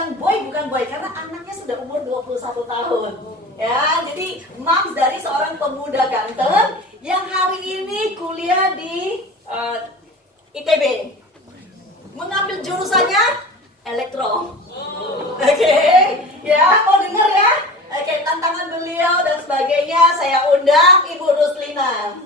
bilang boy bukan boy karena anaknya sudah umur 21 tahun. Ya, jadi moms dari seorang pemuda ganteng yang hari ini kuliah di ITB. Mengambil jurusannya elektro. Oke, ya, mau dengar ya? Oke, tantangan beliau dan sebagainya saya undang Ibu Ruslina.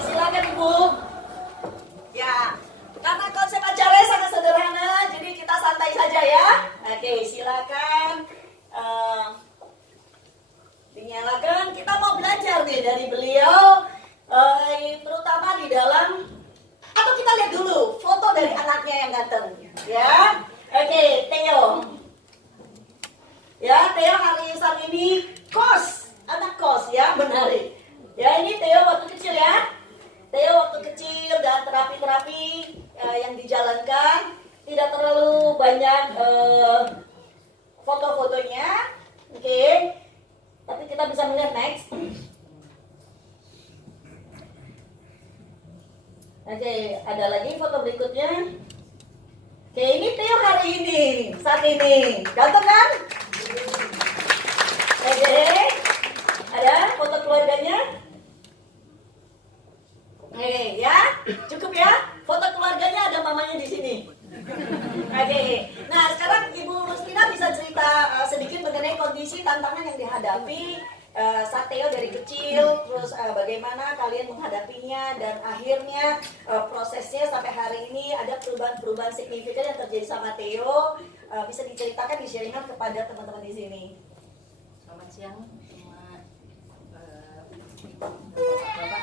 Silakan Ibu. Ya, karena konsep acaranya sangat sederhana, jadi kita santai saja ya. Oke, silakan dinyalakan. Kita mau belajar nih dari beliau, terutama di dalam, atau kita lihat dulu foto dari anaknya yang ganteng, ya. Oke, Theo. Ya, Theo Harisan ini anak kos ya, menarik. Ya, ini Theo waktu kecil ya. Theo waktu kecil dan terapi-terapi yang dijalankan, tidak terlalu banyak foto-fotonya. Oke. Tapi kita bisa melihat next. Oke, ada lagi foto berikutnya. Oke, ini Theo hari ini, saat ini. Ganteng kan? Oke. Ada foto keluarganya? Oke, ya. Cukup ya. Foto keluarganya ada mamanya di sini. Oke. Nah, sekarang Ibu Ruslina bisa cerita sedikit mengenai kondisi tantangan yang dihadapi saat Theo dari kecil, terus bagaimana kalian menghadapinya dan akhirnya prosesnya sampai hari ini ada perubahan-perubahan signifikan yang terjadi sama Theo. Bisa diceritakan, di-sharingkan kepada teman-teman di sini. Selamat siang semua Bapak.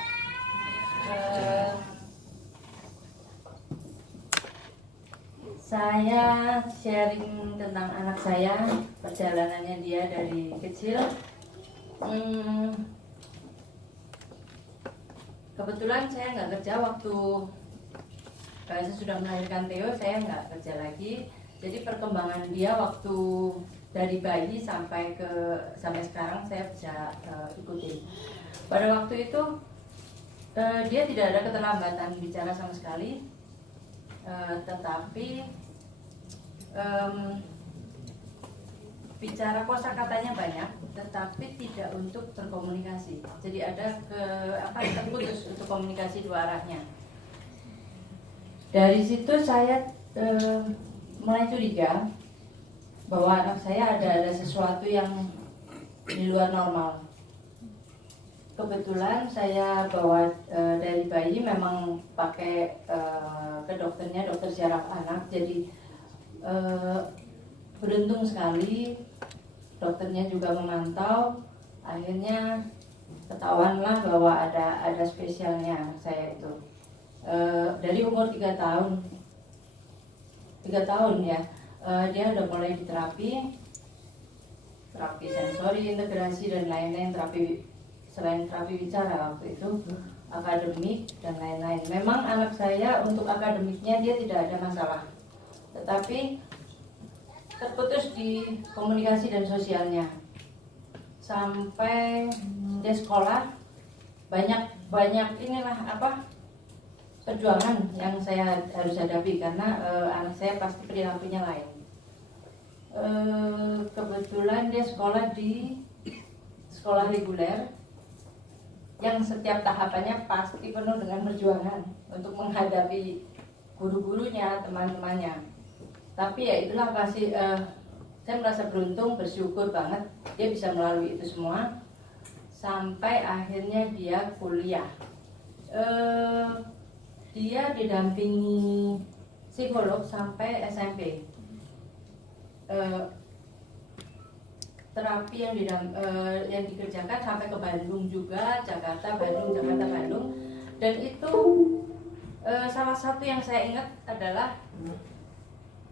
Saya sharing tentang anak saya, perjalanannya dia dari kecil. Kebetulan saya nggak kerja waktu saya sudah melahirkan Theo, saya nggak kerja lagi. Jadi perkembangan dia waktu dari bayi sampai sekarang saya bisa ikuti. Pada waktu itu dia tidak ada keterlambatan bicara sama sekali, tetapi bicara kosakatanya banyak, tetapi tidak untuk berkomunikasi. Jadi ada terputus untuk komunikasi dua arahnya. Dari situ saya mulai curiga bahwa anak saya ada sesuatu yang di luar normal. Kebetulan saya bawa dari bayi memang pakai ke dokternya, dokter syaraf anak. Jadi beruntung sekali dokternya juga memantau. Akhirnya ketahuanlah bahwa ada spesialnya anak saya itu. Dari umur 3 tahun ya, dia udah mulai diterapi sensori, integrasi dan lain-lain, selain terapi bicara waktu itu, akademik dan lain-lain. Memang anak saya untuk akademiknya dia tidak ada masalah, tetapi terputus di komunikasi dan sosialnya. Sampai dia sekolah banyak perjuangan yang saya harus hadapi karena anak saya pasti perilakunya lain. Kebetulan dia sekolah di sekolah reguler yang setiap tahapannya pasti penuh dengan perjuangan untuk menghadapi guru-gurunya, teman-temannya. Tapi ya itulah pasti saya merasa beruntung, bersyukur banget dia bisa melalui itu semua sampai akhirnya dia kuliah. Dia didampingi psikolog sampai SMP. Terapi yang dikerjakan sampai ke Bandung juga, Jakarta, Bandung. Dan itu salah satu yang saya ingat adalah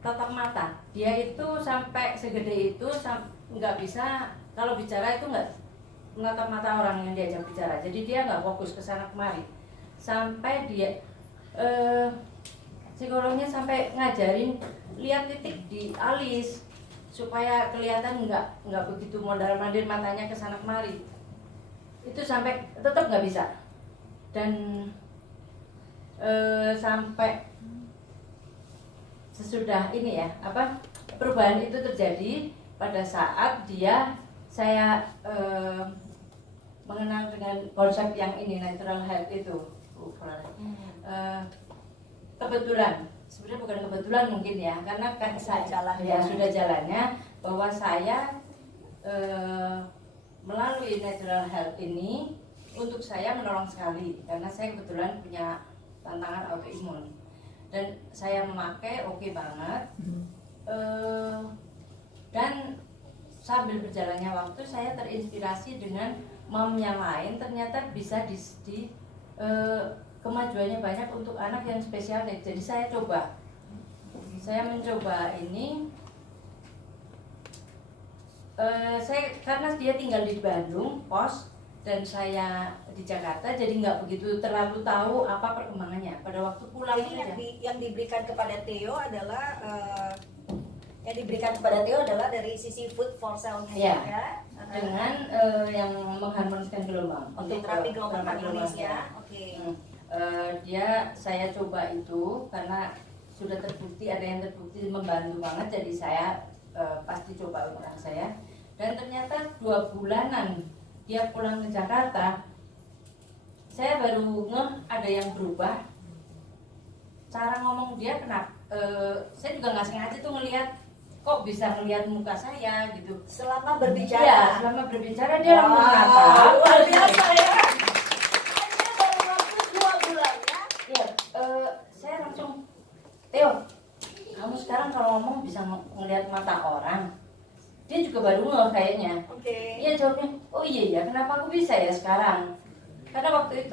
tatap mata. Dia itu sampai segede itu nggak bisa, kalau bicara itu nggak menatap mata orang yang diajak bicara. Jadi dia nggak fokus ke sana kemari. Sampai dia psikolognya sampai ngajarin lihat titik di alis supaya kelihatan nggak begitu mondar-mandir matanya ke sana kemari. Itu sampai tetap nggak bisa. Dan sampai sesudah ini ya, perubahan itu terjadi pada saat saya mengenal dengan konsep yang ini natural health itu. Kebetulan, sebenarnya bukan kebetulan mungkin ya, karena kan sudah jalannya bahwa saya melalui natural health ini untuk saya menolong sekali, karena saya kebetulan punya tantangan autoimun dan saya memakai oke banget. Dan sambil berjalannya waktu saya terinspirasi dengan mom yang lain, ternyata bisa kemajuannya banyak untuk anak yang spesial needs. Jadi saya mencoba ini. Karena dia tinggal di Bandung pos dan saya di Jakarta, jadi nggak begitu terlalu tahu apa perkembangannya. Pada waktu pulang ini yang diberikan kepada Theo adalah dari sisi food for cell-nya ya. Dengan yang mengharmoniskan gelombang. Untuk terapi gelombang harmonis ya. Oke. Saya coba itu karena sudah terbukti, ada yang terbukti membantu banget, jadi saya pasti coba untuk anak saya. Dan ternyata 2 bulanan dia pulang ke Jakarta, saya baru ada yang berubah. Cara ngomong dia saya juga nggak sengaja tuh ngelihat, kok bisa ngelihat muka saya gitu. Selama berbicara? Iya, selama berbicara dia langsung kata. Luar biasa ya. Hanya baru waktu 2 bulan ya? Iya, saya langsung, Theo, kamu sekarang kalau ngomong bisa ngelihat mata orang. Dia juga baru kayaknya. Oke. Iya, jawabnya, oh iya ya, kenapa aku bisa ya sekarang? Karena waktu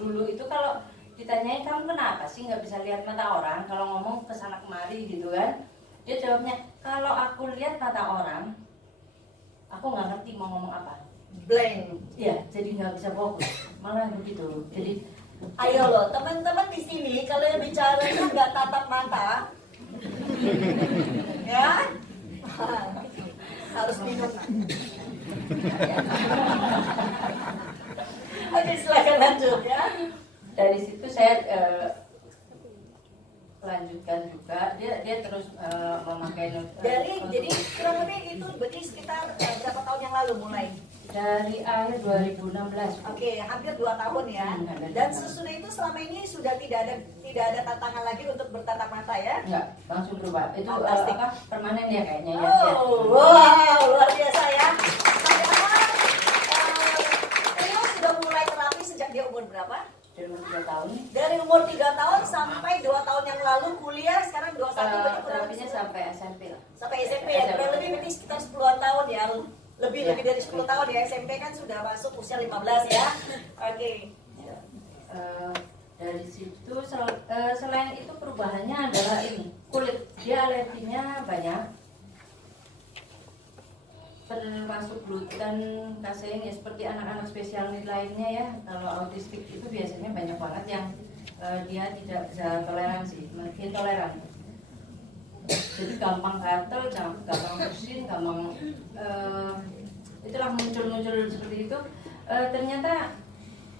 dulu itu kalau ditanyain kamu kenapa sih nggak bisa lihat mata orang kalau ngomong kesana kemari gitu kan? Dia jawabnya, kalau aku lihat mata orang, aku nggak ngerti mau ngomong apa. Blank. Iya, jadi nggak bisa fokus. Malah begitu. Jadi, ayo loh, teman-teman di sini kalau yang bicaranya nggak tatap mata, ya, harus minum. Oke, silakan lanjut ya. dari situ saya lanjutkan juga, dia terus memakai Jadi kurang lebih itu berarti sekitar berapa tahun yang lalu mulai? dari akhir 2016. Oke, hampir 2 tahun ya. Dan sesudah itu selama ini sudah tidak ada tantangan lagi untuk bertatap mata ya? Enggak, langsung berubah. Itu Fantastik. permanen ya kayaknya ya. Oh, wow, luar biasa ya. Theo sudah mulai terapi sejak dia umur berapa? Dari umur 3 tahun. Dari umur 3 tahun sampai 2 tahun yang lalu kuliah, sekarang 21 berarti kurang Terapinya sampai SMP lah. sampai SMP ya, kurang lebih berarti sekitar 10-an tahun ya. Lebih dari 10 tahun ya, SMP kan sudah masuk usia 15 ya. Oke. Dari situ selain itu perubahannya adalah ini, kulit. Dia alerginya banyak, termasuk gluten, kasein ya, seperti anak-anak spesial needs lainnya ya. Kalau autistik itu biasanya banyak banget yang dia tidak bisa toleransi, intoleran. Jadi gampang gatel, gampang bersin, gampang itulah muncul seperti itu. Ternyata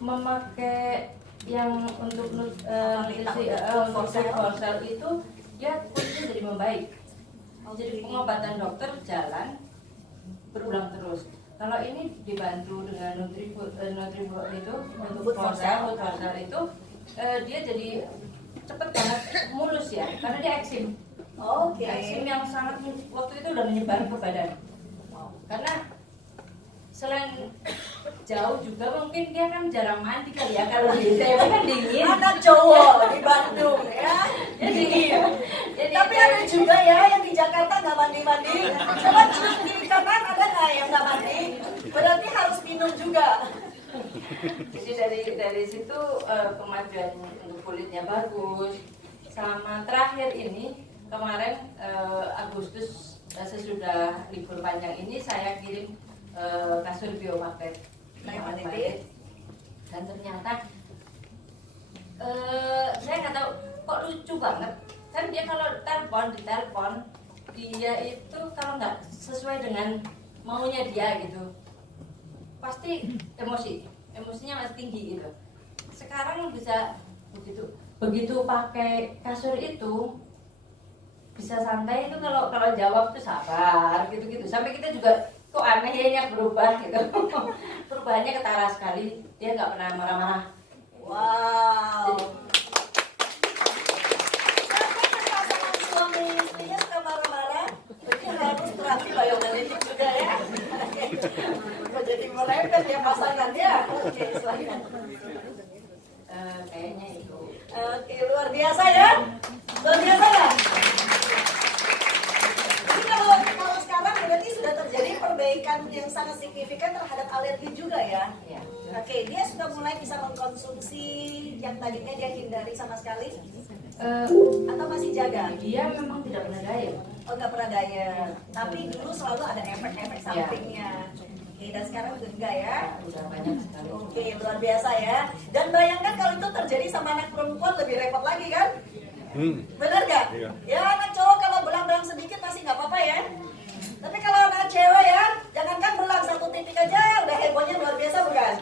memakai yang untuk nutrisi forsel itu dia kulitnya jadi membaik. Jadi pengobatan dokter jalan berulang terus. Kalau ini dibantu dengan Nutribulk itu untuk forsel itu dia jadi cepet banget mulus ya, karena dia eksim. Oke. Eksim yang sangat waktu itu udah menyebar ke badan. Karena selain jauh juga mungkin dia kan jarang mandi kali ya, kalau di Jawa kan dingin. Anak cowok di Bandung ya. Jadi Tapi ada juga ya yang di Jakarta nggak mandi-mandi. Coba cus kiri kanan ada nggak yang nggak mandi? Berarti harus minum juga. Jadi dari situ kemajuan untuk kulitnya bagus. Sama terakhir ini kemarin Agustus sesudah libur panjang ini saya kirim kasur biomagnet dan ternyata saya nggak tahu kok lucu banget kan, dia kalau ditelepon dia itu kalau nggak sesuai dengan maunya dia gitu, pasti emosinya masih tinggi gitu. Sekarang bisa begitu pakai kasur itu bisa santai itu, kalau jawab tuh sabar gitu sampai kita juga kok aneh ya berubah gitu. Perubahannya ketara sekali, dia nggak pernah marah-marah. Wow. Pasangan suami istrinya suka marah-marah, berarti harus terapi bioanalitik juga ya. Jadi merembet ya pasangannya. Oke, silakan. Kayaknya itu. Oke, luar biasa ya. Luar biasa ya. Jadi kalau sekarang berarti sudah terjadi perbaikan yang sangat signifikan terhadap alergi juga ya. Ya. Oke, dia sudah mulai bisa mengkonsumsi yang tadinya dia hindari sama sekali, atau masih jaga? Dia memang tidak pernah diet. Oh, nggak pernah diet, tapi dulu selalu ada efek-efek sampingnya. Oke, dan sekarang udah enggak ya? Udah banyak sekali. Oke, luar biasa ya. Dan bayangkan kalau itu terjadi sama anak perempuan lebih repot lagi kan? Benar nggak? Iya. Ya, anak cowok kalau belang-belang sedikit masih nggak apa-apa ya. Tapi kalau anak cewek ya, jangankan belang satu titik aja udah hebohnya luar biasa bukan?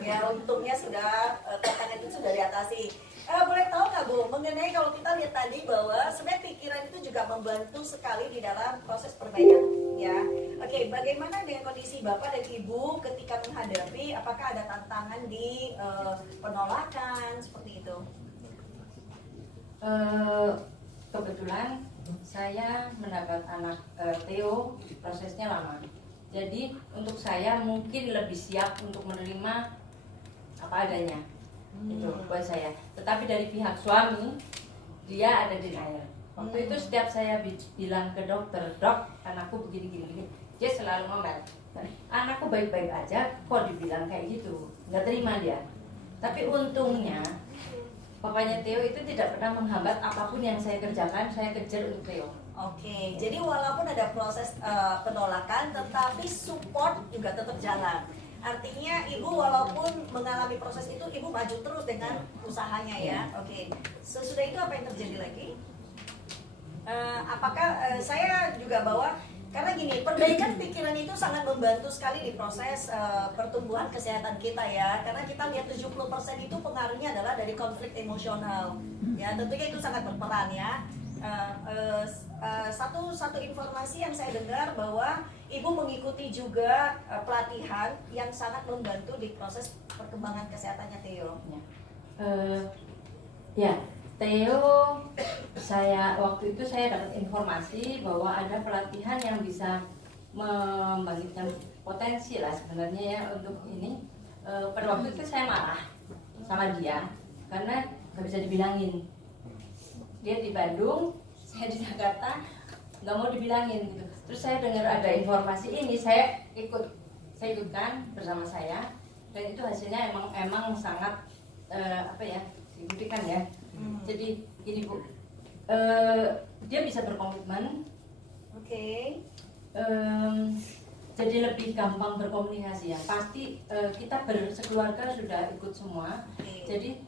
Ya, untungnya sudah tantangan itu sudah diatasi. Boleh tahu nggak Bu, mengenai kalau kita lihat tadi bahwa sebenarnya pikiran itu juga membantu sekali di dalam proses perbaikan ya. Oke, bagaimana dengan kondisi Bapak dan Ibu ketika menghadapi, apakah ada tantangan di penolakan seperti itu? Kebetulan saya mendapat anak Theo, prosesnya lama. Jadi untuk saya mungkin lebih siap untuk menerima apa adanya. Itu buat saya. Tetapi dari pihak suami, dia ada denial. Waktu itu setiap saya bilang ke dokter, dok, anakku begini, dia selalu ngomel. Anakku baik-baik aja, kok dibilang kayak gitu, nggak terima dia. Tapi untungnya, papanya Theo itu tidak pernah menghambat apapun yang saya kerjakan, saya kejar untuk Theo. Oke, jadi walaupun ada proses penolakan, tetapi support juga tetap jalan. Artinya ibu walaupun mengalami proses itu, ibu maju terus dengan usahanya ya. Oke, sesudah itu apa yang terjadi lagi? Apakah saya juga bahwa karena gini, perbaikan pikiran itu sangat membantu sekali di proses pertumbuhan kesehatan kita ya. Karena kita lihat 70% itu pengaruhnya adalah dari konflik emosional. Ya, tentunya itu sangat berperan ya. Satu informasi yang saya dengar bahwa ibu mengikuti juga pelatihan yang sangat membantu di proses perkembangan kesehatannya Theo. Ya, Theo, waktu itu saya dapat informasi bahwa ada pelatihan yang bisa membangkitkan potensi lah sebenarnya ya untuk ini. Pada waktu itu saya marah sama dia karena nggak bisa dibilangin. Dia di Bandung, saya di Jakarta, nggak mau dibilangin gitu. Terus saya dengar ada informasi ini, saya ikutkan bersama saya, dan itu hasilnya emang sangat signifikan ya. Jadi gini Bu, dia bisa berkomitmen, jadi lebih gampang berkomunikasi ya. Pasti kita bersekeluarga sudah ikut semua, jadi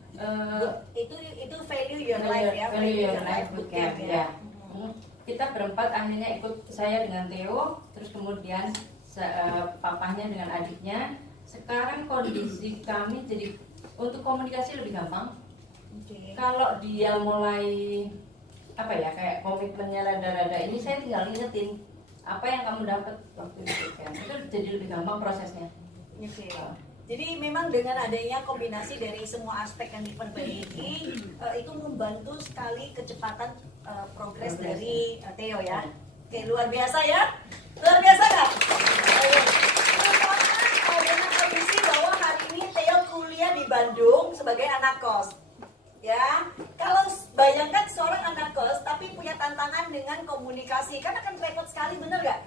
itu value your life ya, value your life bootcamp ya. Kita berempat akhirnya ikut, saya dengan Theo, terus kemudian papahnya dengan adiknya. Sekarang kondisi kami jadi untuk komunikasi lebih gampang. Kalau dia mulai kayak komitmennya rada-rada ini, saya tinggal ingetin apa yang kamu dapat waktu itu kan. Itu jadi lebih gampang prosesnya. Jadi memang dengan adanya kombinasi dari semua aspek yang diperbaiki, itu membantu sekali kecepatan progres dari Theo ya. Oke, luar biasa ya. Luar biasa nggak? Terutama dengan kondisi bahwa hari ini Theo kuliah di Bandung sebagai anak kos. Ya, kalau bayangkan seorang anak kos tapi punya tantangan dengan komunikasi, kan akan repot sekali, bener nggak?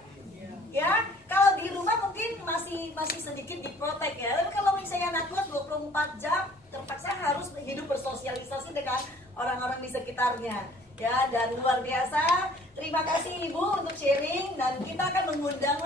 Ya, kalau di rumah mungkin masih sedikit diprotek ya. Tapi kalau misalnya anak kos 24 jam terpaksa harus hidup bersosialisasi dengan orang-orang di sekitarnya. Ya, dan luar biasa. Terima kasih Ibu untuk sharing, dan kita akan mengundang